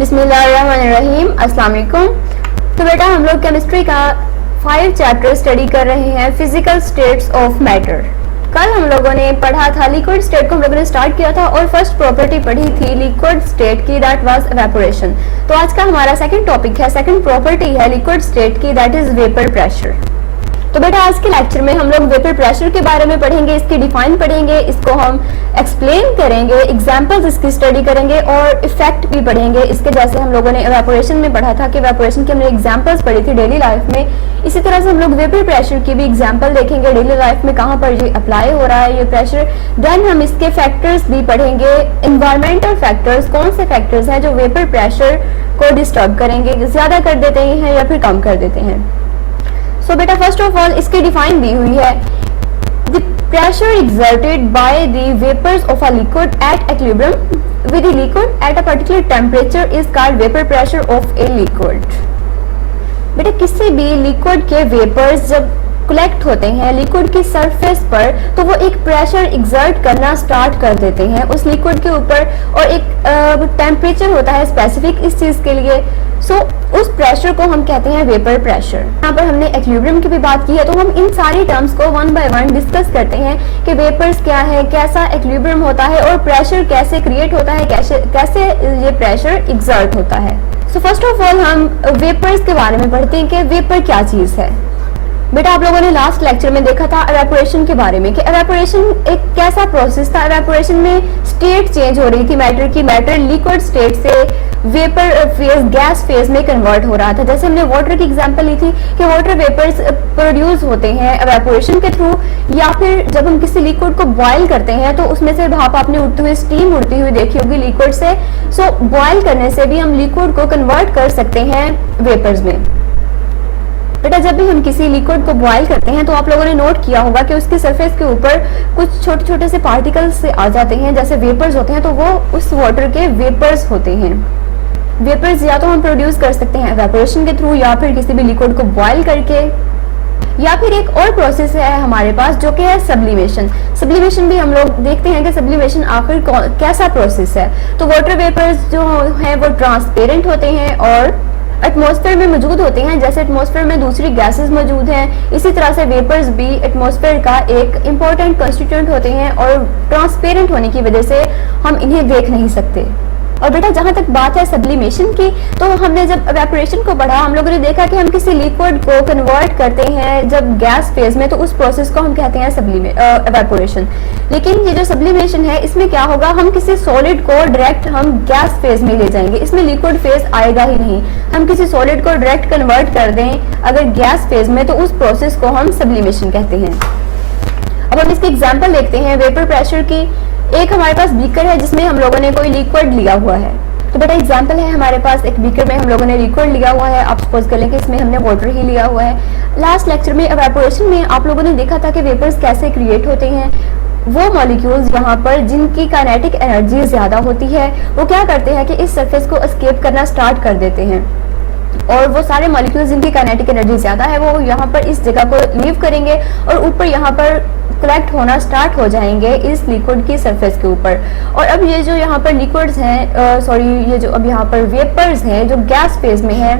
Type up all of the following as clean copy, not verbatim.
बिस्मिल्लाहिर्रहमानिर्रहीम, अस्सलाम वालेकुम। तो बेटा हम लोग केमिस्ट्री का 5 चैप्टर स्टडी कर रहे हैं, फिजिकल स्टेट्स ऑफ मैटर। कल हम लोगों ने पढ़ा था लिक्विड स्टेट को हम लोगों ने स्टार्ट किया था और फर्स्ट प्रॉपर्टी पढ़ी थी लिक्विड स्टेट की, दैट वाज इवेपोरेशन। तो आज का हमारा सेकंड टॉपिक है, सेकंड प्रॉपर्टी है लिक्विड स्टेट की, दैट इज वेपर प्रेशर। तो बेटा आज के लेक्चर में हम लोग वेपर प्रेशर के बारे में पढ़ेंगे, इसकी डिफाइन पढ़ेंगे, इसको हम एक्सप्लेन करेंगे, एग्जांपल्स इसकी स्टडी करेंगे और इफेक्ट भी पढ़ेंगे इसके। जैसे हम लोगों ने इवेपोरेशन में पढ़ा था कि इवेपोरेशन की हमने एग्जांपल्स पढ़ी थी डेली लाइफ में, इसी तरह से हम लोग वेपर प्रेशर की भी एग्जांपल देखेंगे डेली लाइफ में कहाँ पर ये अप्लाई हो रहा है ये प्रेशर। देन हम इसके फैक्टर्स भी पढ़ेंगे, इन्वायरमेंटल फैक्टर्स, कौन से फैक्टर्स हैं जो वेपर प्रेशर को डिस्टर्ब करेंगे, ज्यादा कर देते हैं या फिर कम कर देते हैं। So बेटा फर्स्ट ऑफ ऑल इसकी डिफाइन दी हुई है, the pressure exerted by the vapors of a liquid at equilibrium with the liquid at a particular temperature is called vapor pressure of a liquid। बेटा किसी भी liquid के vapours जब collect होते हैं लिक्विड की सरफेस पर तो वो एक प्रेशर एग्जर्ट करना स्टार्ट कर देते हैं उस लिक्विड के ऊपर, और एक टेम्परेचर होता है स्पेसिफिक इस चीज के लिए। सो उस प्रेशर को हम कहते हैं वेपर प्रेशर। यहाँ पर हमने एक्विलिब्रियम की भी बात की है, तो हम इन सारी टर्म्स को वन बाय वन डिस्कस करते हैं कि वेपर्स क्या है, कैसा एक्विलिब्रियम होता है और प्रेशर कैसे क्रिएट होता है, कैसे ये प्रेशर एग्जर्ट होता है। सो फर्स्ट ऑफ ऑल हम वेपर्स के बारे में पढ़ते हैं कि वेपर क्या चीज है। बेटा आप लोगों ने लास्ट लेक्चर में देखा था इवेपोरेशन के बारे में कि इवेपोरेशन एक कैसा प्रोसेस था। इवेपोरेशन में स्टेट चेंज हो रही थी मैटर की, मैटर लिक्विड स्टेट से वेपर फेज, गैस फेज में कन्वर्ट हो रहा था। जैसे हमने वाटर की एग्जांपल ली थी कि वाटर वेपर्स प्रोड्यूस होते हैं इवेपोरेशन के थ्रू, या फिर जब हम किसी लिक्विड को बॉयल करते हैं तो उसमें से भाप आपने उड़ती हुई, स्टीम उड़ती हुई देखी होगी लिक्विड से। सो बॉयल करने से भी हम लिक्विड को कन्वर्ट कर सकते हैं वेपर्स में। बेटा जब भी हम किसी लिक्विड को बॉयल करते हैं तो आप लोगों ने नोट किया होगा कि उसकी सरफेस के ऊपर कुछ छोटे छोटे से पार्टिकल्स से आ जाते हैं, जैसे वेपर्स होते हैं, तो वो उस वाटर के वेपर्स होते हैं। वेपर्स या तो हम प्रोड्यूस कर सकते हैं इवेपोरेशन के थ्रू या फिर किसी भी लिक्विड को बॉयल करके, या फिर एक और प्रोसेस है हमारे पास जो कि है सब्लिमेशन। सब्लिमेशन भी हम लोग देखते हैं कि सब्लिमेशन आखिर कैसा प्रोसेस है। तो वाटर वेपर्स जो है वो ट्रांसपेरेंट होते हैं और एटमॉस्फेयर में मौजूद होते हैं, जैसे एटमॉस्फेयर में दूसरी गैसेस मौजूद हैं, इसी तरह से वेपर्स भी एटमॉस्फेयर का एक इम्पोर्टेंट कंस्टिट्यूएंट होते हैं और ट्रांसपेरेंट होने की वजह से हम इन्हें देख नहीं सकते। और बेटा जहां तक बात है सब्लिमेशन की, तो हमने जब इवेपोरेशन को पढ़ा हम लोगों ने देखा कि हम किसी लिक्विड को कन्वर्ट करते हैं जब गैस फेज में, तो उस प्रोसेस को हम कहते हैं इवेपोरेशन। लेकिन ये जो सब्लिमेशन है इसमें क्या होगा, हम किसी सॉलिड को डायरेक्ट हम गैस फेज में ले जाएंगे, इसमें लिक्विड फेज आएगा ही नहीं। हम किसी सॉलिड को डायरेक्ट कन्वर्ट कर दें अगर गैस फेज में, तो उस प्रोसेस को हम सब्लिमेशन कहते हैं। अब हम इसकी एग्जाम्पल देखते हैं वेपर प्रेशर की। एक हमारे पास बीकर है जिसमें हम लोगों ने कोई लिक्विड लिया हुआ है। तो बेटा एग्जांपल है हमारे पास एक बीकर में हम लोगों ने लिक्विड लिया हुआ है, आप सपोज कर लें कि इसमें हमने वाटर ही लिया हुआ है। लास्ट लेक्चर में इवेपोरेशन में आप लोगों ने देखा था कि वेपर्स कैसे क्रिएट होते हैं। वो मॉलिक्यूल्स यहाँ पर जिनकी काइनेटिक एनर्जी ज्यादा होती है वो क्या करते हैं कि इस सरफेस को एस्केप करना स्टार्ट कर देते हैं, और वो सारे मॉलिक्यूल्स जिनकी काइनेटिक एनर्जी ज्यादा है वो यहाँ पर इस जगह को लीव करेंगे और ऊपर यहाँ पर कलेक्ट होना स्टार्ट हो जाएंगे इस लिक्विड की सरफेस के ऊपर। और अब ये जो यहाँ पर लिक्विड्स हैं, ये जो अब यहाँ पर वेपर्स हैं जो गैस फेज में है,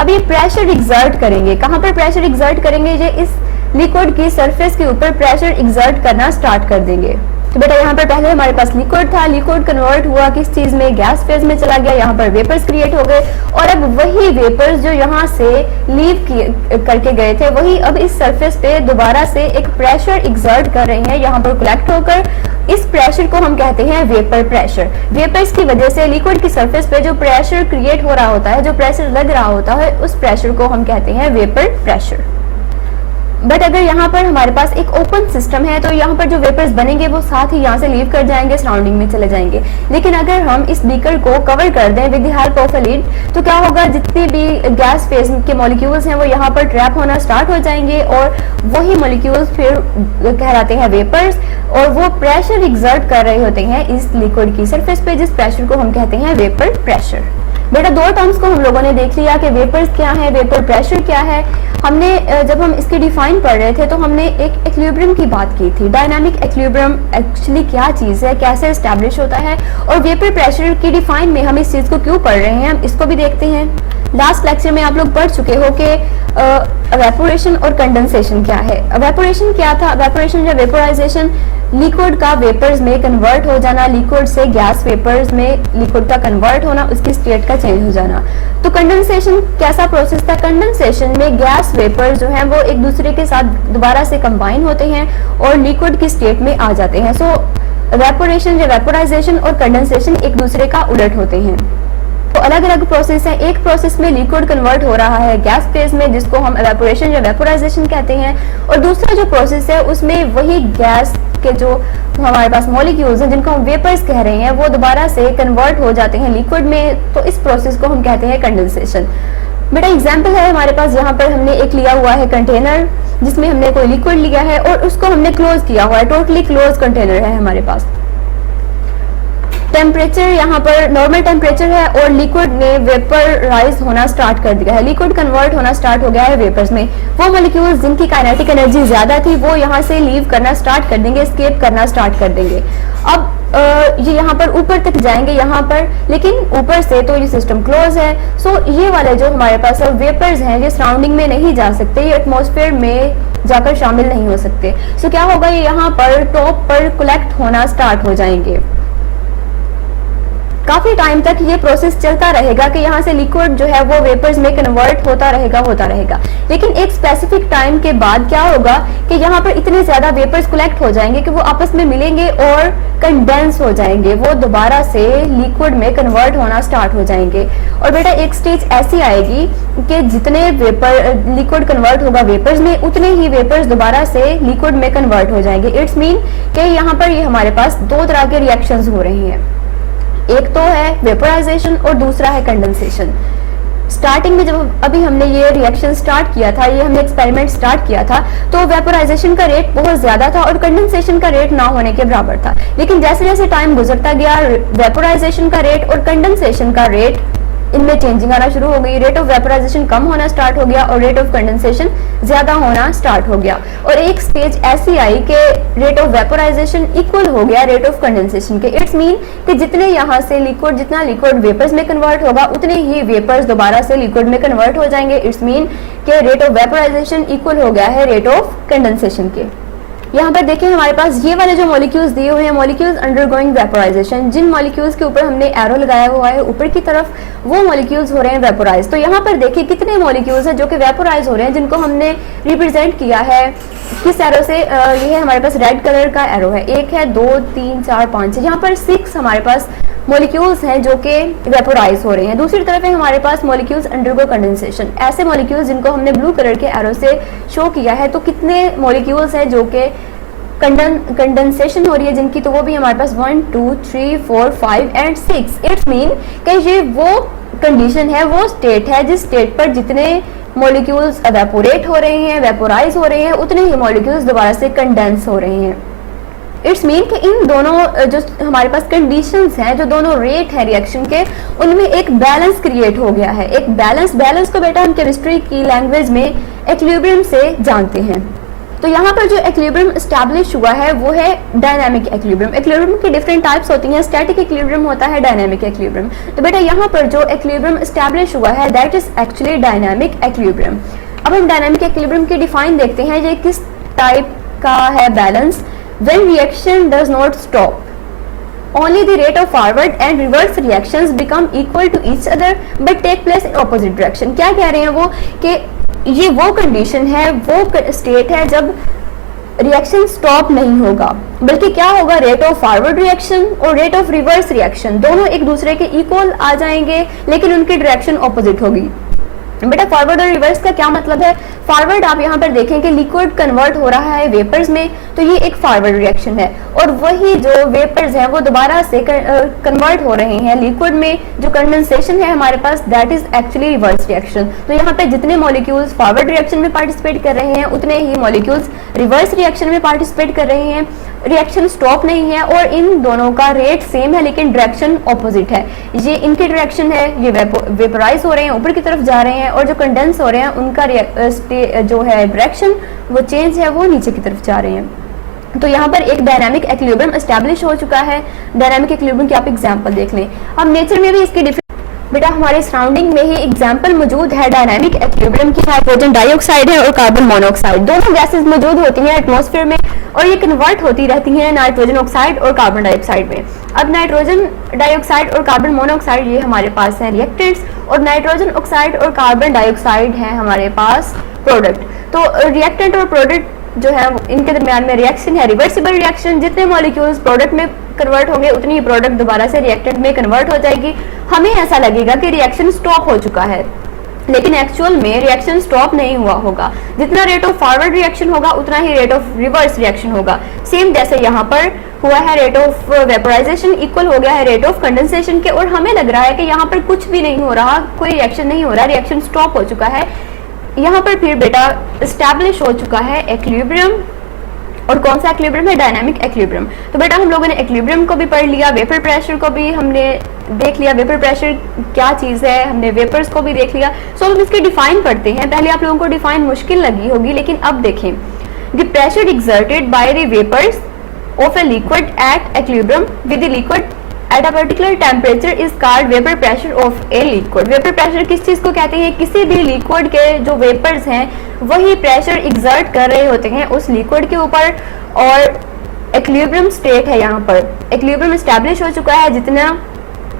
अब ये प्रेशर एग्जर्ट करेंगे। कहाँ पर प्रेशर एग्जर्ट करेंगे, ये इस लिक्विड की सरफेस के ऊपर प्रेशर एग्जर्ट करना स्टार्ट कर देंगे। तो बेटा यहाँ पर पहले हमारे पास लिक्विड था, लिक्विड कन्वर्ट हुआ किस चीज में, गैस फेज में चला गया, यहाँ पर वेपर्स क्रिएट हो गए, और अब वही वेपर्स जो यहाँ से लीव करके गए थे वही अब इस सरफेस पे दोबारा से एक प्रेशर एग्जर्ट कर रहे हैं यहाँ पर कलेक्ट होकर। इस प्रेशर को हम कहते हैं वेपर प्रेशर। वेपर्स की वजह से लिक्विड की सरफेस पे जो प्रेशर क्रिएट हो रहा होता है, जो प्रेशर लग रहा होता है, उस प्रेशर को हम कहते हैं वेपर प्रेशर। बट अगर यहाँ पर हमारे पास एक ओपन सिस्टम है तो यहाँ पर जो वेपर्स बनेंगे वो साथ ही यहाँ से लीव कर जाएंगे, सराउंडिंग में चले जाएंगे। लेकिन अगर हम इस बीकर को कवर कर दें with the help of a lid, तो क्या होगा, जितनी भी गैस फेज के मॉलिक्यूल्स हैं वो यहाँ पर ट्रैप होना स्टार्ट हो जाएंगे और वही मॉलिक्यूल्स फिर कहलाते हैं वेपर्स, और वो प्रेशर एग्जर्ट कर रहे होते हैं इस लिक्विड की सरफेस पे, जिस प्रेशर को हम कहते हैं वेपर प्रेशर। बेटा दो टर्म्स को हम लोगों ने देख लिया कि वेपर्स क्या है, वेपर प्रेशर क्या है। हमने जब हम इसकी डिफाइन पढ़ रहे थे तो हमने एक इक्विलिब्रियम की बात की थी। डायनामिक इक्विलिब्रियम एक्चुअली क्या चीज़ है, कैसे एस्टैब्लिश होता है, और वेपर प्रेशर की डिफाइन में हम इस चीज़ को क्यों पढ़ रहे हैं, हम इसको भी देखते हैं। लास्ट लेक्चर में आप लोग पढ़ चुके हो कि एवेपोरेशन और कंडेंसेशन क्या है। एवेपोरेशन क्या था? एवेपोरेशन या वेपोराइजेशन, लिक्विड का वेपर्स में कन्वर्ट हो जाना, लिक्विड से गैस वेपर्स में लिक्विड का कन्वर्ट होना, उसकी स्टेट का चेंज हो जाना। तो कंडेंसेशन कैसा प्रोसेस था? कंडेंसेशन में गैस वेपर जो हैं वो एक दूसरे के साथ दोबारा से कंबाइन होते हैं और लिक्विड की स्टेट में आ जाते हैं। सो एवेपोरेशन या वेपोराइजेशन और कंडेंसेशन एक दूसरे का उलट होते हैं। तो अलग अलग प्रोसेस है। एक प्रोसेस में लिक्विड कन्वर्ट हो रहा है गैस फेज में, जिसको हम एवेपोरेशन या वेपोराइजेशन कहते हैं, और दूसरा जो प्रोसेस है उसमें वही गैस के जो हमारे पास मॉलिक्यूल्स हैं जिनको हम वेपर्स कह रहे हैं वो दोबारा से कन्वर्ट हो जाते हैं लिक्विड में। तो इस प्रोसेस को हम कहते हैं कंडेंसेशन। बेटा एग्जांपल है हमारे पास, यहाँ पर हमने एक लिया हुआ है कंटेनर जिसमें हमने कोई लिक्विड लिया है और उसको हमने क्लोज किया हुआ है, टोटली क्लोज कंटेनर है हमारे पास। टेम्परेचर यहाँ पर नॉर्मल टेम्परेचर है और लिक्विड ने वेपराइज होना स्टार्ट कर दिया है, लिक्विड कन्वर्ट होना स्टार्ट हो गया है वेपर्स में। वो मॉलिक्यूल्स जिनकी काइनेटिक एनर्जी ज्यादा थी वो यहाँ से लीव करना स्टार्ट कर देंगे, एस्केप करना स्टार्ट कर देंगे। अब ये यहाँ पर ऊपर तक जाएंगे यहाँ पर, लेकिन ऊपर से तो ये सिस्टम क्लोज है। सो ये वाले जो हमारे पास वेपर्स हैं ये सराउंडिंग में नहीं जा सकते, ये एटमॉस्फेयर में जाकर शामिल नहीं हो सकते। सो क्या होगा, ये यहाँ पर टॉप पर कलेक्ट होना स्टार्ट हो जाएंगे। काफी टाइम तक ये प्रोसेस चलता रहेगा कि यहाँ से लिक्विड जो है वो वेपर्स में कन्वर्ट होता रहेगा। लेकिन एक स्पेसिफिक टाइम के बाद क्या होगा कि यहाँ पर इतने ज्यादा वेपर्स कलेक्ट हो जाएंगे कि वो आपस में मिलेंगे और कंडेंस हो जाएंगे, वो दोबारा से लिक्विड में कन्वर्ट होना स्टार्ट हो जाएंगे। और बेटा एक स्टेज ऐसी आएगी कि जितने वेपर लिक्विड कन्वर्ट होगा वेपर्स में, उतने ही वेपर्स दोबारा से लिक्विड में कन्वर्ट हो जाएंगे। इट्स मीन कि यहाँ पर ये हमारे पास दो तरह के रिएक्शंस हो रही हैं, एक तो है वेपोराइजेशन और दूसरा है कंडेंसेशन। स्टार्टिंग में जब अभी हमने ये रिएक्शन स्टार्ट किया था, ये हमने एक्सपेरिमेंट स्टार्ट किया था, तो वेपोराइजेशन का रेट बहुत ज्यादा था और कंडेंसेशन का रेट ना होने के बराबर था। लेकिन जैसे जैसे टाइम गुजरता गया, वेपोराइजेशन का रेट और कंडेंसेशन का रेट इनमें चेंजिंग आना शुरू हो गई। रेट ऑफ वेपोराइजेशन कम होना स्टार्ट हो गया और रेट ऑफ कंडेंसेशन ज्यादा होना स्टार्ट हो गया। और एक स्टेज ऐसी आई कि रेट ऑफ वेपोराइजेशन इक्वल हो गया रेट ऑफ कंडेंसेशन के। इट्स मीन कि जितना लिक्विड वेपर्स में कन्वर्ट होगा, उतने ही वेपर्स दोबारा से लिक्विड में कन्वर्ट हो जाएंगे। इट्स मीन कि रेट ऑफ वेपोराइजेशन इक्वल हो गया है रेट ऑफ कंडेंसेशन के। यहाँ पर देखें हमारे पास ये वाले जो मॉलिक्यूल्स दिए हुए हैं, मॉलिक्यूल्स अंडरगोइंग वेपोराइजेशन, जिन मॉलिक्यूल्स के ऊपर हमने एरो लगाया हुआ है ऊपर की तरफ, वो मॉलिक्यूल्स हो रहे हैं वेपोराइज। तो यहाँ पर देखिए कितने मॉलिक्यूल्स हैं जो कि वेपोराइज हो रहे हैं, जिनको हमने रिप्रेजेंट किया है किस एरो से। ये है हमारे पास रेड कलर का एरो है, 1 है 2 3 4 5, यहाँ पर 6 हमारे पास मॉलिक्यूल्स हैं जो कि वेपोराइज हो रहे हैं। दूसरी तरफ है हमारे पास मॉलिक्यूल्स अंडरगो कंडेंसेशन, ऐसे मॉलिक्यूल्स जिनको हमने ब्लू कलर के एरो से शो किया है। तो कितने मॉलिक्यूल्स हैं जो कि कंडेंसेशन हो रही है जिनकी, तो वो भी हमारे पास 1 2 3 4 5 एंड 6। इट्स मीन कि ये वो कंडीशन है, वो स्टेट है जिस स्टेट पर जितने मॉलिक्यूल्स एवेपोरेट हो रहे हैं, वेपोराइज हो रहे हैं, उतने ही मॉलिक्यूल्स दोबारा से कंडेंस हो रहे हैं। इट्स मीन कि इन दोनों जो हमारे पास कंडीशंस हैं, जो दोनों रेट हैं रिएक्शन के, उनमें एक बैलेंस क्रिएट हो गया है। एक बैलेंस को बेटा हम केमिस्ट्री की लैंग्वेज में इक्विलिब्रियम से जानते हैं। तो यहाँ पर जो इक्विलिब्रियम एस्टैब्लिश हुआ है वो है डायनामिक इक्विलिब्रियम। इक्विलिब्रियम की डिफरेंट टाइप्स होती हैं, स्टैटिक इक्विलिब्रियम होता है, डायनामिक इक्विलिब्रियम। तो बेटा यहाँ पर जो इक्विलिब्रियम एस्टैब्लिश हुआ है that is actually dynamic equilibrium. अब हम डायनामिक इक्विलिब्रियम की डिफाइन देखते हैं, ये किस टाइप का है balance. When reaction does not stop, only the rate of forward and reverse reactions become equal to each other but take place in opposite direction। क्या कह रहे हैं वो कि ये वो कंडीशन है, वो स्टेट है जब रिएक्शन स्टॉप नहीं होगा, बल्कि क्या होगा, रेट ऑफ फॉरवर्ड रिएक्शन और रेट ऑफ रिवर्स रिएक्शन दोनों एक दूसरे के इक्वल आ जाएंगे, लेकिन उनकी डायरेक्शन ऑपोजिट होगी। बेटा फॉरवर्ड और रिवर्स का क्या मतलब है? फॉरवर्ड आप यहाँ पर देखें कि लिक्विड कन्वर्ट हो रहा है वेपर्स में, तो ये एक फॉरवर्ड रिएक्शन है, और वही जो वेपर्स हैं वो दोबारा से कन्वर्ट हो रहे हैं लिक्विड में। जो कंडेंसेशन है हमारे पास that is actually reverse reaction. तो यहाँ पे जितने मॉलिक्यूल्स फॉरवर्ड रिएक्शन में पार्टिसिपेट कर रहे हैं, उतने ही मॉलिक्यूल्स रिवर्स रिएक्शन में पार्टिसिपेट कर रहे हैं। रिएक्शन स्टॉप नहीं है और इन दोनों का रेट सेम है लेकिन डायरेक्शन ऑपोजिट है। ये इनकी डायरेक्शन है, ये वेपोराइज हो रहे हैं, ऊपर की तरफ जा रहे हैं, और जो कंडेंस हो रहे हैं उनका जो है डायरेक्शन वो चेंज है, वो नीचे की तरफ जा रहे हैं। तो यहाँ पर एक डायनामिक इक्विलिब्रियम एस्टैब्लिश हो चुका है। डायनामिक इक्विलिब्रियम की आप एग्जांपल देख लें। अब नेचर में भी इसकी बेटा हमारे सराउंडिंग में ही एग्जाम्पल मौजूद है डायनामिक इक्विलिब्रियम की। नाइट्रोजन डाइऑक्साइड है और कार्बन मोनोऑक्साइड, दोनों गैसेस मौजूद होती हैं एटमॉस्फेयर में और ये कन्वर्ट होती रहती हैं नाइट्रोजन ऑक्साइड और कार्बन डाइऑक्साइड में। अब नाइट्रोजन डाइऑक्साइड और कार्बन मोनोऑक्साइड ये हमारे पास हैं रिएक्टेंट्स, और नाइट्रोजन ऑक्साइड और कार्बन डाइऑक्साइड हैं हमारे पास प्रोडक्ट। तो रिएक्टेंट और प्रोडक्ट जो है इनके दरमियान में रिएक्शन है रिवर्सिबल रिएक्शन। जितने मॉलिक्यूल्स प्रोडक्ट में कन्वर्ट होंगे उतनी ही प्रोडक्ट दोबारा से रिएक्टेंट में कन्वर्ट हो जाएगी। हमें ऐसा लगेगा कि रिएक्शन स्टॉप हो चुका है, लेकिन एक्चुअल में रिएक्शन स्टॉप नहीं हुआ होगा। जितना रेट ऑफ फॉरवर्ड रिएक्शन होगा उतना ही रेट ऑफ रिवर्स रिएक्शन होगा। सेम जैसे यहाँ पर हुआ है, रेट ऑफ वेपोराइजेशन इक्वल हो गया है रेट ऑफ कंडेंसेशन के, और हमें लग रहा है कि यहाँ पर कुछ भी नहीं हो रहा, कोई रिएक्शन नहीं हो रहा, रिएक्शन स्टॉप हो चुका है। यहाँ पर फिर बेटा एस्टैब्लिश हो चुका है इक्विलिब्रियम, और कौन सा इक्विलिब्रियम है? Dynamic equilibrium. तो बेटा हम लोगों ने इक्विलिब्रियम को भी पढ़ लिया, वेपर प्रेशर को भी हमने देख लिया, वेपर प्रेशर क्या चीज़ है, हमने वेपर्स को भी देख लिया। सो हम इसकी डिफाइन पढ़ते हैं। पहले आप लोगों को डिफाइन मुश्किल लगी होगी, लेकिन अब देखें, the pressure exerted by the vapours of a liquid at equilibrium with the liquid at a particular temperature is called vapour pressure of a liquid. Vapour pressure किस चीज़ को कहते हैं? किसी भी लिक्विड के जो वेपर्स हैं वही प्रेशर एक्सर्ट कर रहे होते हैं उस लिक्विड के ऊपर, और इक्विलिब्रियम स्टेट है। यहाँ पर इक्विलिब्रियम एस्टैब्लिश हो चुका है। जितना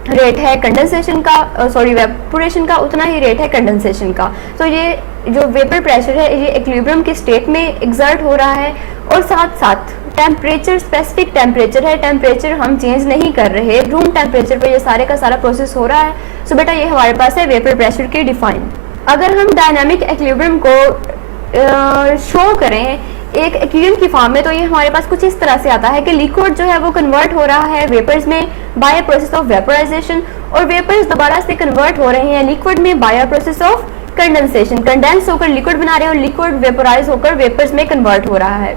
रेट है कंडेंसेशन का, वेपोरेशन का, उतना ही रेट है कंडेंसेशन का। तो ये जो वेपर प्रेशर है ये इक्विलिब्रियम के स्टेट में एक्सर्ट हो रहा है, और साथ साथ टेम्परेचर स्पेसिफिक टेम्परेचर है, टेम्परेचर हम चेंज नहीं कर रहे, रूम टेम्परेचर पे ये सारे का सारा प्रोसेस हो रहा है। सो बेटा ये हमारे पास है वेपर प्रेशर की डिफाइन। अगर हम डायनामिक इक्विलिब्रियम को शो करें एक इक्विलिब्रियम की फॉर्म में, तो ये हमारे पास कुछ इस तरह से आता है कि लिक्विड जो है वो कन्वर्ट हो रहा है वेपर्स में बाय प्रोसेस ऑफ वेपोराइजेशन, और वेपर्स दोबारा से कन्वर्ट हो रहे हैं लिक्विड में by process of condensation. Condense होकर लिक्विड बना रहे हैं और लिक्विड वेपोराइज होकर वेपर्स में कन्वर्ट हो रहा है।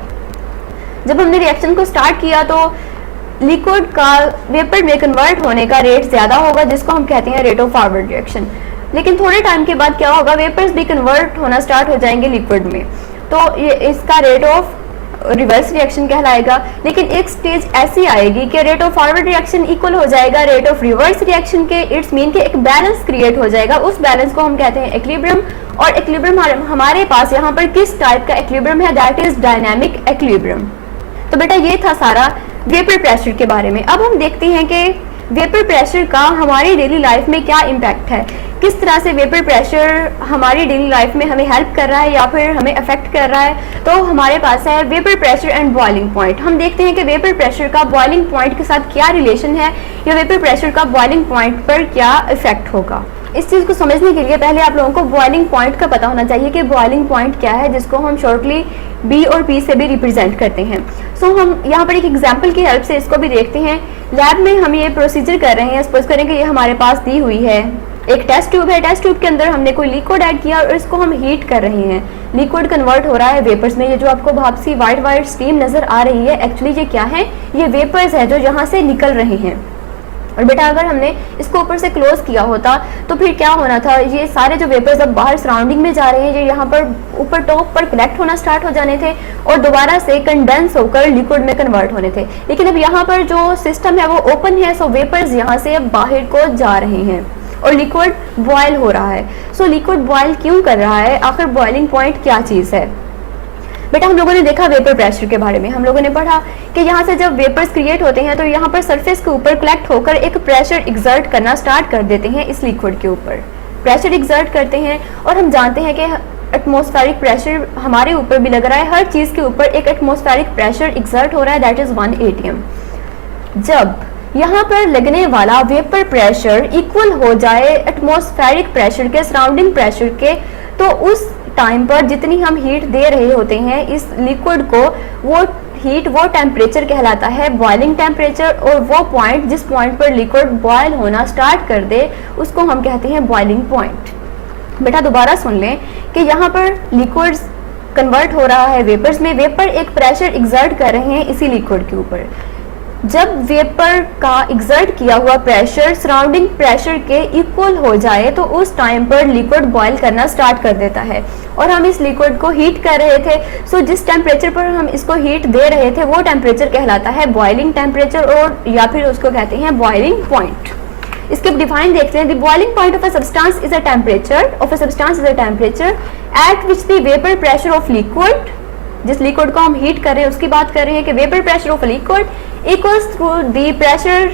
जब हमने रिएक्शन को स्टार्ट किया तो लिक्विड का वेपर में कन्वर्ट होने का रेट ज्यादा होगा, जिसको हम कहते हैं रेट ऑफ फॉरवर्ड रिएक्शन। लेकिन थोड़े टाइम के बाद क्या होगा, वेपर्स भी कन्वर्ट होना स्टार्ट हो जाएंगे लिक्विड में, तो ये इसका रेट ऑफ रिवर्स रिएक्शन कहलाएगा। लेकिन एक स्टेज ऐसी आएगी कि rate of forward reaction equal हो जाएगा रेट ऑफ रिवर्स रिएक्शन के। इट्स मीन कि एक बैलेंस क्रिएट हो जाएगा, उस बैलेंस को हम कहते हैं इक्विलिब्रियम। और इक्विलिब्रियम हमारे पास यहाँ पर किस टाइप का इक्विलिब्रियम है? That is dynamic equilibrium. तो बेटा ये था सारा वेपर प्रेशर के बारे में। अब हम देखते हैं कि वेपर प्रेशर का हमारी डेली लाइफ में क्या इम्पैक्ट है, किस तरह से वेपर प्रेशर हमारी डेली लाइफ में हमें हेल्प कर रहा है या फिर हमें अफेक्ट कर रहा है। तो हमारे पास है vapour pressure and boiling point. हम देखते हैं कि वेपर प्रेशर का बॉइलिंग पॉइंट के साथ क्या रिलेशन है, या वेपर प्रेशर का बॉइलिंग पॉइंट पर क्या इफेक्ट होगा। इस चीज़ को समझने के लिए पहले आप लोगों को बॉइलिंग पॉइंट का पता होना चाहिए कि बॉइलिंग पॉइंट क्या है, जिसको हम शॉर्टली बी और पी से भी रिप्रेजेंट करते हैं। सो हम यहाँ पर एक एग्जांपल की हेल्प से इसको भी देखते हैं। लैब में हम ये प्रोसीजर कर रहे हैं। सपोज करें कि ये हमारे पास दी हुई है एक टेस्ट ट्यूब है, टेस्ट ट्यूब के अंदर हमने कोई लिक्विड ऐड किया और इसको हम हीट कर रहे हैं। लिक्विड कन्वर्ट हो रहा है वेपर्स में। ये जो आपको भाप सी वाइट वाइट स्टीम नजर आ रही है, एक्चुअली ये क्या है? ये वेपर्स है जो यहाँ से निकल रहे हैं। और बेटा अगर हमने इसको ऊपर से क्लोज किया होता तो फिर क्या होना था, ये सारे जो वेपर्स अब बाहर सराउंडिंग में जा रहे हैं, ये यहाँ पर ऊपर टॉप पर कलेक्ट होना स्टार्ट हो जाने थे और दोबारा से कंडेंस होकर लिक्विड में कन्वर्ट होने थे। लेकिन अब यहाँ पर जो सिस्टम है वो ओपन है, सो वेपर्स यहाँ से अब बाहर को जा रहे हैं और लिक्विड बॉयल हो रहा है। सो लिक्विड बॉयल क्यों कर रहा है? आखिर बॉइलिंग पॉइंट क्या चीज़ है? बेटा हम लोगों ने देखा वेपर प्रेशर के बारे में, हम लोगों ने पढ़ा कि यहाँ से जब वेपर्स क्रिएट होते हैं तो यहाँ पर सरफेस के ऊपर कलेक्ट होकर एक प्रेशर एक्सर्ट करना स्टार्ट कर देते हैं। इस लिक्विड के ऊपर प्रेशर एक्सर्ट करते हैं और हम जानते हैं कि एटमॉस्फेरिक प्रेशर हमारे ऊपर भी लग रहा है। हर चीज़ के ऊपर एक एटमॉस्फेरिक प्रेशर एक्सर्ट हो रहा है, दैट इज 1 atm। जब यहाँ पर लगने वाला वेपर प्रेशर इक्वल हो जाए एटमॉस्फेरिक प्रेशर के, सराउंडिंग प्रेशर के, तो उस टाइम पर जितनी हम हीट दे रहे होते हैं इस लिक्विड को, वो हीट वो टेम्परेचर कहलाता है बॉइलिंग टेम्परेचर। और वो पॉइंट जिस पॉइंट पर लिक्विड बॉयल होना स्टार्ट कर दे उसको हम कहते हैं बॉइलिंग पॉइंट। बेटा दोबारा सुन लें कि यहाँ पर लिक्विड्स कन्वर्ट हो रहा है वेपर्स में, वेपर एक प्रेशर एग्जर्ट कर रहे हैं इसी लिक्विड के ऊपर। जब वेपर का एग्जर्ट किया हुआ प्रेशर सराउंडिंग प्रेशर के इक्वल हो जाए तो उस टाइम पर लिक्विड बॉयल करना स्टार्ट कर देता है। और हम इस लिक्विड को हीट कर रहे थे, सो जिस टेम्परेचर पर हम इसको हीट दे रहे थे वो टेम्परेचर कहलाता है बॉइलिंग टेम्परेचर, और या फिर उसको कहते हैं बॉइलिंग पॉइंट। इसके डिफाइन देखते हैं। The boiling point of a substance is a temperature at which the vapour pressure of liquid, जिस लिक्विड को हम हीट कर रहे हैं उसकी बात कर रहे हैं कि vapour pressure of liquid equals to the pressure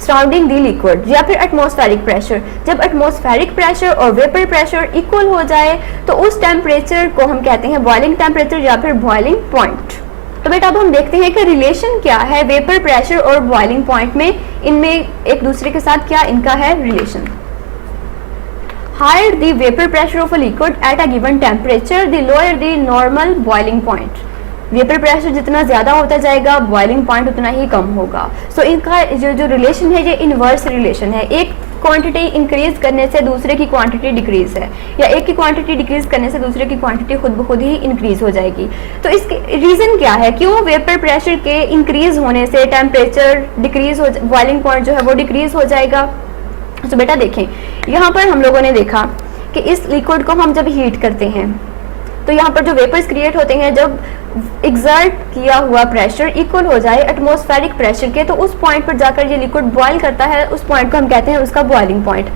surrounding the liquid, या फिर एटमॉस्फेरिक प्रेशर। जब एटमॉस्फेरिक प्रेशर और वेपर प्रेशर इक्वल हो जाए तो उस टेम्परेचर को हम कहते हैं बॉइलिंग टेम्परेचर या फिर बॉइलिंग पॉइंट। तो बेटा अब हम देखते हैं कि रिलेशन क्या है वेपर प्रेशर और बॉइलिंग पॉइंट में, इनमें एक दूसरे के साथ क्या इनका है relation. Higher the vapour pressure of a liquid at a given temperature the lower the normal boiling point. Vapour pressure जितना ज्यादा होता जाएगा बॉइलिंग पॉइंट उतना ही कम होगा। सो इनका जो रिलेशन है ये इनवर्स रिलेशन है। एक क्वांटिटी इंक्रीज करने से दूसरे की क्वांटिटी डिक्रीज है, या एक की क्वांटिटी डिक्रीज करने से दूसरे की क्वांटिटी खुद ब खुद ही इंक्रीज हो जाएगी। तो इसके रीजन क्या है, क्यों वेपर प्रेशर के इंक्रीज होने से टेम्परेचर डिक्रीज हो, बॉइलिंग पॉइंट जो है वो डिक्रीज हो जाएगा। तो बेटा देखें, यहाँ पर हम लोगों ने देखा कि इस लिक्विड को हम जब हीट करते हैं तो यहाँ पर जो वेपर्स क्रिएट होते हैं, जब एग्जर्ट किया हुआ प्रेशर इक्वल हो जाए एटमॉस्फेरिक प्रेशर के, तो उस पॉइंट पर जाकर ये लिक्विड बॉयल करता है। उस पॉइंट को हम कहते हैं उसका बॉइलिंग पॉइंट।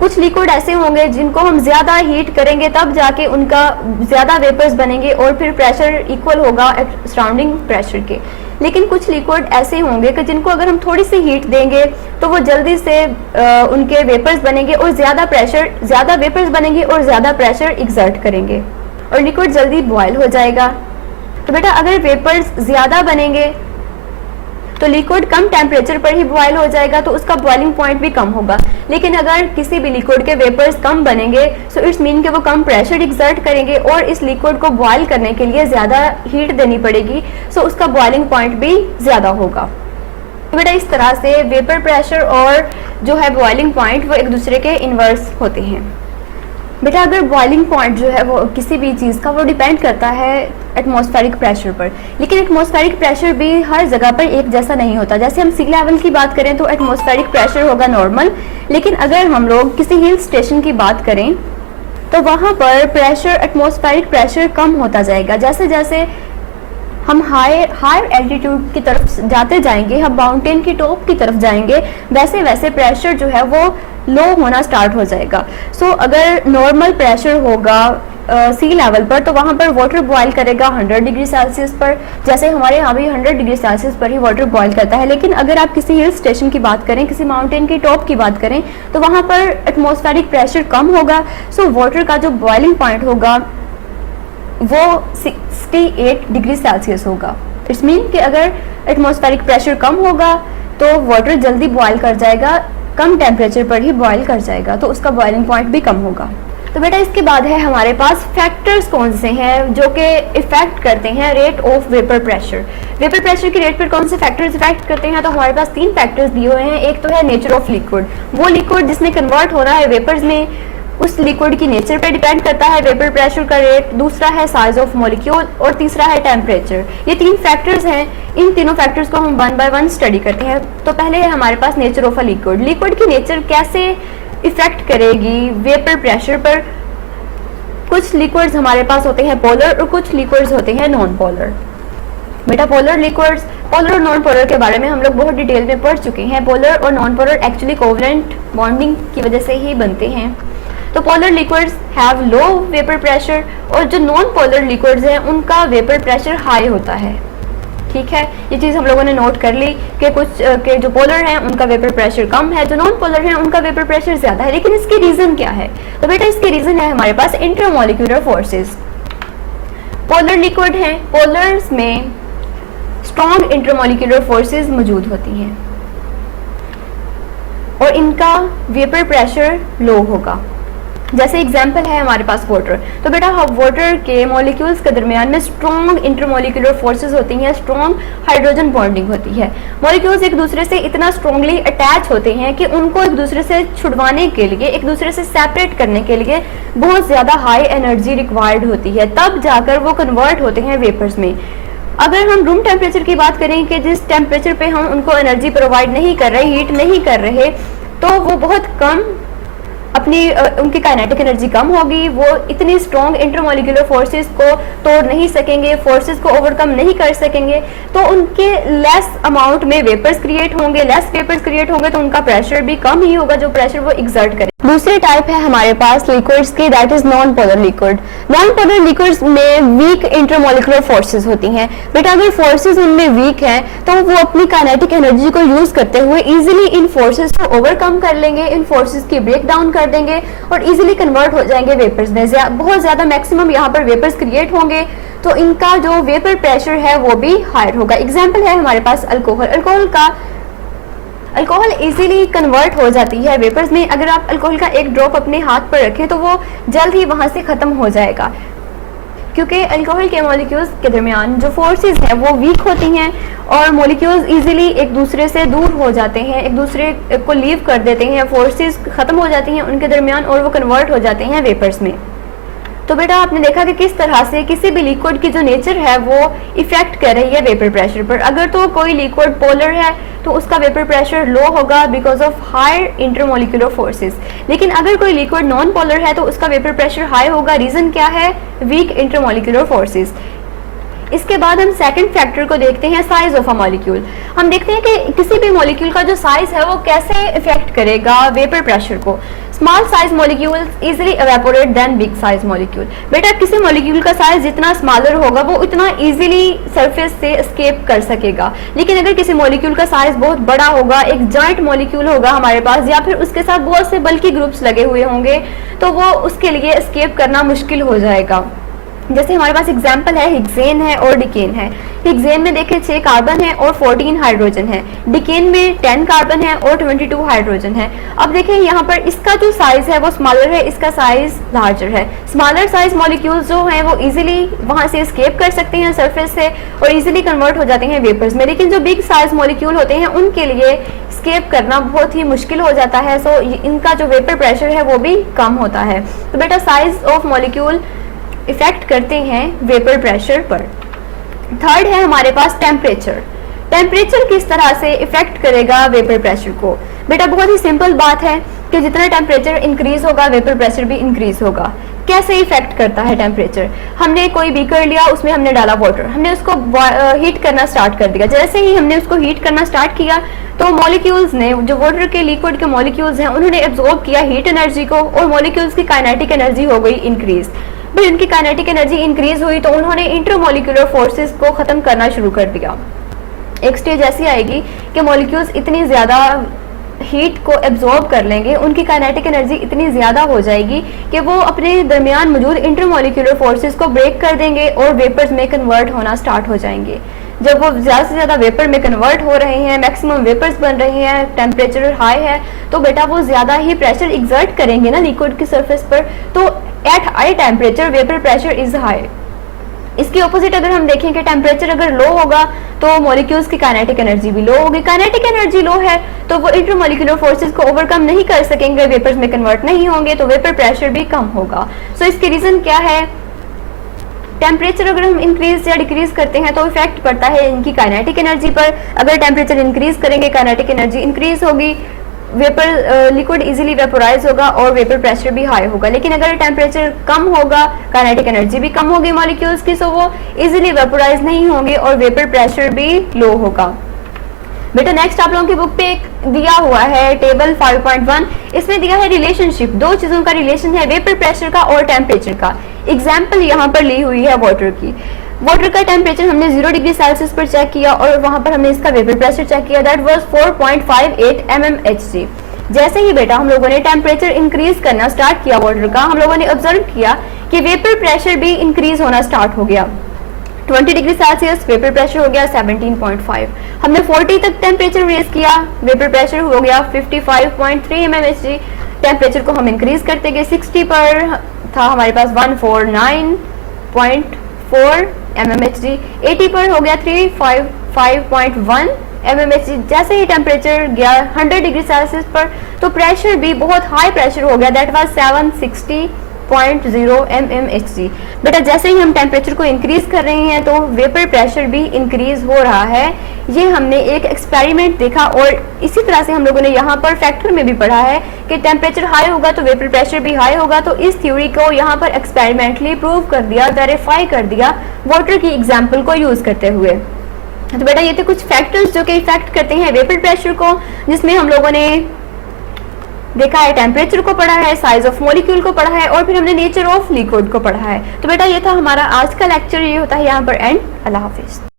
कुछ लिक्विड ऐसे होंगे जिनको हम ज्यादा हीट करेंगे तब जाके उनका ज्यादा वेपर्स बनेंगे और फिर प्रेशर इक्वल होगा सराउंडिंग प्रेशर के। लेकिन कुछ लिक्विड ऐसे होंगे कि जिनको अगर हम थोड़ी सी हीट देंगे तो वो जल्दी से उनके वेपर्स बनेंगे और ज्यादा वेपर्स बनेंगे और ज्यादा प्रेशर एग्जर्ट करेंगे और लिक्विड जल्दी बॉयल हो जाएगा। तो बेटा अगर वेपर्स ज्यादा बनेंगे तो लिक्विड कम टेम्परेचर पर ही बॉयल हो जाएगा, तो उसका बॉइलिंग पॉइंट भी कम होगा। लेकिन अगर किसी भी लिक्विड के वेपर्स कम बनेंगे सो इट्स मीन कि वो कम प्रेशर एग्जर्ट करेंगे और इस लिक्विड को बॉयल करने के लिए ज्यादा हीट देनी पड़ेगी, सो उसका बॉइलिंग पॉइंट भी ज्यादा होगा। तो बेटा इस तरह से वेपर प्रेशर और जो है बॉइलिंग पॉइंट वो एक दूसरे के इनवर्स होते हैं। बेटा अगर बॉइलिंग पॉइंट जो है वो किसी भी चीज़ का वो डिपेंड करता है एटमॉस्फेरिक प्रेशर पर, लेकिन एटमॉस्फेरिक प्रेशर भी हर जगह पर एक जैसा नहीं होता। जैसे हम सी लेवल की बात करें तो एटमॉस्फेरिक प्रेशर होगा नॉर्मल, लेकिन अगर हम लोग किसी हिल स्टेशन की बात करें तो वहाँ पर प्रेशर एटमॉस्फेरिक प्रेशर कम होता जाएगा। जैसे जैसे हम हायर एल्टीट्यूड की तरफ जाते जाएंगे, हम माउंटेन की टॉप की तरफ जाएंगे, वैसे वैसे प्रेशर जो है वो लो होना स्टार्ट हो जाएगा। सो अगर नॉर्मल प्रेशर होगा सी लेवल पर तो वहाँ पर वाटर बॉयल करेगा 100 डिग्री सेल्सियस पर, जैसे हमारे यहाँ भी 100 डिग्री सेल्सियस पर ही वाटर बॉयल करता है। लेकिन अगर आप किसी हिल स्टेशन की बात करें, किसी माउंटेन की टॉप की बात करें तो वहाँ पर एटमॉस्फेरिक प्रेशर कम होगा, सो वाटर का जो बॉइलिंग पॉइंट होगा वो 68 डिग्री सेल्सियस होगा। इट्स मीन कि अगर एटमॉस्फेरिक प्रेशर कम होगा तो वाटर जल्दी बॉयल कर जाएगा, कम टेम्परेचर पर ही बॉयल कर जाएगा, तो उसका बॉइलिंग पॉइंट भी कम होगा। तो बेटा इसके बाद है हमारे पास फैक्टर्स कौन से हैं जो कि इफेक्ट करते हैं rate of vapour pressure. Vapour pressure की रेट पर कौन से फैक्टर्स इफेक्ट करते हैं, तो हमारे पास 3 फैक्टर्स दिए हुए हैं। एक तो है नेचर ऑफ लिक्विड, वो लिक्विड जिसमें कन्वर्ट हो रहा है वेपर्स में, उस लिक्विड की नेचर पे डिपेंड करता है वेपर प्रेशर का रेट। दूसरा है साइज ऑफ मॉलिक्यूल और तीसरा है टेम्परेचर। ये 3 फैक्टर्स हैं। इन तीनों फैक्टर्स को हम 1 बाय 1 स्टडी करते हैं। तो पहले है हमारे पास nature of a liquid. Liquid की नेचर कैसे इफेक्ट करेगी वेपर प्रेशर पर। कुछ लिक्विड्स हमारे पास होते हैं पोलर और कुछ लिक्विड्स होते हैं नॉन पोलर। बेटा पोलर लिक्विड्स, पोलर और नॉन पोलर के बारे में हम लोग बहुत डिटेल में पढ़ चुके हैं। पोलर और non polar actually covalent bonding की वजह से ही बनते हैं। तो polar liquids have low vapour pressure और जो नॉन पोलर लिक्विड्स हैं उनका वेपर प्रेशर हाई होता है। ठीक है, ये चीज़ हम लोगों ने नोट कर ली कि कुछ के जो पोलर हैं उनका वेपर प्रेशर कम है, जो नॉन पोलर हैं उनका वेपर प्रेशर ज़्यादा है। लेकिन इसकी रीज़न क्या है, तो बेटा इसकी रीज़न है हमारे पास इंटरमॉलिक्यूलर फोर्सेस। पोलर लिक्विड हैं, पोलर्स में स्ट्रॉन्ग इंटरमॉलिक्यूलर फोर्सेस मौजूद होती हैं और इनका वेपर प्रेशर लो होगा। जैसे एग्जांपल है हमारे पास वाटर, तो बेटा वाटर के मॉलिक्यूल्स के दरमियान में स्ट्रॉन्ग इंटरमॉलिक्यूलर फोर्सेस होती हैं, स्ट्रॉन्ग हाइड्रोजन बॉन्डिंग होती है। मॉलिक्यूल्स एक दूसरे से इतना स्ट्रॉन्गली अटैच होते हैं कि उनको एक दूसरे से छुड़वाने के लिए, एक दूसरे से सेपरेट करने के लिए बहुत ज़्यादा हाई एनर्जी रिक्वायर्ड होती है, तब जाकर वो कन्वर्ट होते हैं वेपर्स में। अगर हम रूम टेम्परेचर की बात करें कि जिस टेम्परेचर पे हम उनको एनर्जी प्रोवाइड नहीं कर रहे, हीट नहीं कर रहे, तो वो बहुत कम अपनी उनकी काइनेटिक एनर्जी कम होगी, वो इतनी स्ट्रॉन्ग इंटरमॉलिक्यूलर फोर्सेस को तोड़ नहीं सकेंगे, फोर्सेस को ओवरकम नहीं कर सकेंगे, तो उनके लेस अमाउंट में वेपर्स क्रिएट होंगे, लेस वेपर्स क्रिएट होंगे तो उनका प्रेशर भी कम ही होगा जो प्रेशर वो एग्जर्ट करे। दूसरी टाइप है हमारे पास लिक्विड्स की, that is non polar liquid. Non polar liquids में वीक इंटरमॉलिक्यूलर फोर्सेस होती हैं। बेटा अगर फोर्सेस उनमें वीक हैं तो वो अपनी काइनेटिक एनर्जी को यूज करते हुए इजीली इन फोर्सेस को ओवरकम कर लेंगे, इन फोर्सेस की ब्रेक डाउन कर देंगे और इजीली कन्वर्ट हो जाएंगे वेपर्स में। बहुत ज्यादा मैक्सिमम यहाँ पर वेपर्स क्रिएट होंगे, तो इनका जो वेपर प्रेशर है वो भी हायर होगा। एग्जाम्पल है हमारे पास अल्कोहल। अल्कोहल इजीली कन्वर्ट हो जाती है वेपर्स में। अगर आप अल्कोहल का एक ड्रॉप अपने हाथ पर रखें तो वो जल्द ही वहां से खत्म हो जाएगा, क्योंकि अल्कोहल के मॉलिक्यूल्स के दरमियान जो फोर्सेस हैं वो वीक होती हैं और मॉलिक्यूल्स इजीली एक दूसरे से दूर हो जाते हैं, एक दूसरे को लीव कर देते हैं, फोर्सेस खत्म हो जाती हैं उनके दरमियान और वो कन्वर्ट हो जाते हैं वेपर्स में। तो बेटा आपने देखा कि किस तरह से किसी भी लिक्विड की जो नेचर है वो इफेक्ट कर रही है वेपर प्रेशर पर। अगर तो कोई लिक्विड पोलर है तो उसका वेपर प्रेशर लो होगा because of higher intermolecular forces, लेकिन अगर कोई लिक्विड नॉन पोलर है तो उसका वेपर प्रेशर हाई होगा। रीजन क्या है? Weak intermolecular forces. इसके बाद हम सेकंड फैक्टर को देखते हैं, साइज ऑफ अ मॉलिक्यूल। हम देखते हैं कि किसी भी मॉलिक्यूल का जो साइज है वो कैसे इफेक्ट करेगा वेपर प्रेशर को। Small size molecules easily evaporate then big size molecule. बेटा किसी मॉलिक्यूल का साइज जितना स्मॉलर होगा वो उतना इजीली सरफेस से एस्केप कर सकेगा, लेकिन अगर किसी मॉलिक्यूल का साइज बहुत बड़ा होगा, एक जॉइंट मॉलिक्यूल होगा हमारे पास या फिर उसके साथ बहुत से बल्कि ग्रुप्स लगे हुए होंगे, तो वो उसके लिए एस्केप करना मुश्किल हो जाएगा। जैसे हमारे पास एग्जाम्पल है हेक्सेन है और डिकेन है। हेक्सेन में देखें 6 कार्बन है और 14 हाइड्रोजन है, डिकेन में 10 कार्बन है और 22 हाइड्रोजन है। अब देखें यहाँ पर इसका जो साइज है वो स्मॉलर है, इसका साइज लार्जर है। स्मॉलर साइज मॉलिक्यूल्स जो हैं वो इजीली वहां से एस्केप कर सकते हैं सरफेस से और इजीली कन्वर्ट हो जाते हैं वेपर्स में, लेकिन जो बिग साइज मॉलिक्यूल होते हैं उनके लिए एस्केप करना बहुत ही मुश्किल हो जाता है। सो इनका जो वेपर प्रेशर है वो भी कम होता है। तो बेटा साइज ऑफ मॉलिक्यूल इफेक्ट करते हैं वेपर प्रेशर पर। थर्ड है हमारे पास टेम्परेचर। टेम्परेचर किस तरह से इफेक्ट करेगा वेपर प्रेशर को? बेटा बहुत ही सिंपल बात है कि जितना टेम्परेचर इंक्रीज होगा वेपर प्रेशर भी इंक्रीज होगा। कैसे इफेक्ट करता है टेम्परेचर? हमने कोई बीकर लिया, उसमें हमने डाला वाटर, हमने उसको हीट करना स्टार्ट कर दिया। जैसे ही हमने उसको हीट करना स्टार्ट किया तो मॉलिक्यूल्स ने, जो वाटर के लिक्विड के मॉलिक्यूल्स हैं, उन्होंने एब्जॉर्ब किया हीट एनर्जी को और मॉलिक्यूल्स की काइनेटिक एनर्जी हो गई इंक्रीज। फिर इनकी काइनेटिक एनर्जी इंक्रीज हुई तो उन्होंने इंटरमॉलिक्यूलर फोर्सेस को खत्म करना शुरू कर दिया। एक स्टेज ऐसी आएगी कि मॉलिक्यूल्स इतनी ज्यादा हीट को एब्जॉर्ब कर लेंगे, उनकी काइनेटिक एनर्जी इतनी ज्यादा हो जाएगी कि वो अपने दरमियान मौजूद इंटरमॉलिक्यूलर फोर्सेस को ब्रेक कर देंगे और वेपर्स में कन्वर्ट होना स्टार्ट हो जाएंगे। जब वो ज्यादा से ज्यादा वेपर में कन्वर्ट हो रहे हैं, मैक्सिमम वेपर्स बन रहे हैं, टेम्परेचर हाई है, तो बेटा वो ज्यादा ही प्रेशर एग्जर्ट करेंगे ना लिक्विड की सरफेस पर। तो at high temperature vapour pressure is high. इसके ऑपोजिट अगर हम देखें कि टेम्परेचर अगर लो होगा तो मॉलिक्यूल्स की काइनेटिक एनर्जी भी लो होगी। काइनेटिक एनर्जी लो है तो वो इंटरमॉलिक्यूलर फोर्सेस को ओवरकम नहीं कर सकेंगे, वेपर्स में कन्वर्ट नहीं होंगे, तो वेपर प्रेशर भी कम होगा। सो इसकी रीजन क्या है? टेम्परेचर अगर हम इंक्रीज या डिक्रीज करते हैं तो इफेक्ट पड़ता है इनकी काइनेटिक एनर्जी पर। अगर टेम्परेचर इंक्रीज करेंगे काइनेटिक एनर्जी इंक्रीज होगी, वेपर लिक्विड इजीली वेपोराइज होगा और वेपर प्रेशर भी हाई होगा। लेकिन अगर टेम्परेचर कम होगा काइनेटिक एनर्जी भी कम होगी मॉलिक्यूल्स की, सो वो इजीली वेपोराइज नहीं होंगे और वेपर प्रेशर भी लो होगा। बेटा नेक्स्ट आप लोगों की बुक पे एक दिया हुआ है टेबल 5.1, इसमें दिया है रिलेशनशिप, दो चीजों का रिलेशन है, वेपर प्रेशर का और टेम्परेचर का। एग्जाम्पल यहाँ पर ली हुई है वाटर की। वाटर का टेम्परेचर हमने 0 डिग्री सेल्सियस पर चेक किया और वहां पर हमने इसका वेपर प्रेशर चेक किया, दैट वाज 4.58 mmHg। जैसे ही बेटा हम लोगों ने टेम्परेचर इंक्रीज करना स्टार्ट किया वाटर का, हम लोगों ने ऑब्जर्व किया कि वेपर प्रेशर भी इंक्रीज होना स्टार्ट हो गया। 20 डिग्री सेल्सियस वेपर प्रेशर हो गया 17.5। हमने 40 तक टेम्परेचर रेज किया, वेपर प्रेशर हो गया 55.3 mmHg। टेम्परेचर को हम इंक्रीज करते गए, 60 पर था हमारे पास 149.4 mmHg, 80 पर हो गया 355.1 mmHg। जैसे ही टेम्परेचर गया 100 डिग्री सेल्सियस पर तो प्रेशर भी बहुत हाई प्रेशर हो गया, दैट वाज 760.0 mmHg। बेटा जैसे ही हम टेम्परेचर को इंक्रीज कर रहे हैं तो वेपर प्रेशर भी इंक्रीज हो रहा है। ये हमने एक एक्सपेरिमेंट देखा और इसी तरह से हम लोगों ने यहाँ पर फैक्टर में भी पढ़ा है कि टेम्परेचर हाई होगा तो वेपर प्रेशर भी हाई होगा। तो इस थ्योरी को यहाँ पर एक्सपेरिमेंटली प्रूव कर दिया, वेरीफाई कर दिया वाटर की एग्जाम्पल को यूज करते हुए। तो बेटा ये थे कुछ फैक्टर्स जो कि इफेक्ट करते हैं वेपर प्रेशर को, जिसमें हम लोगों ने देखा है टेम्परेचर को पढ़ा है, साइज ऑफ मॉलिक्यूल को पढ़ा है और फिर हमने नेचर ऑफ लिक्विड को पढ़ा है। तो बेटा ये था हमारा आज का लेक्चर, ये होता है यहाँ पर एंड। अल्लाह हाफिज।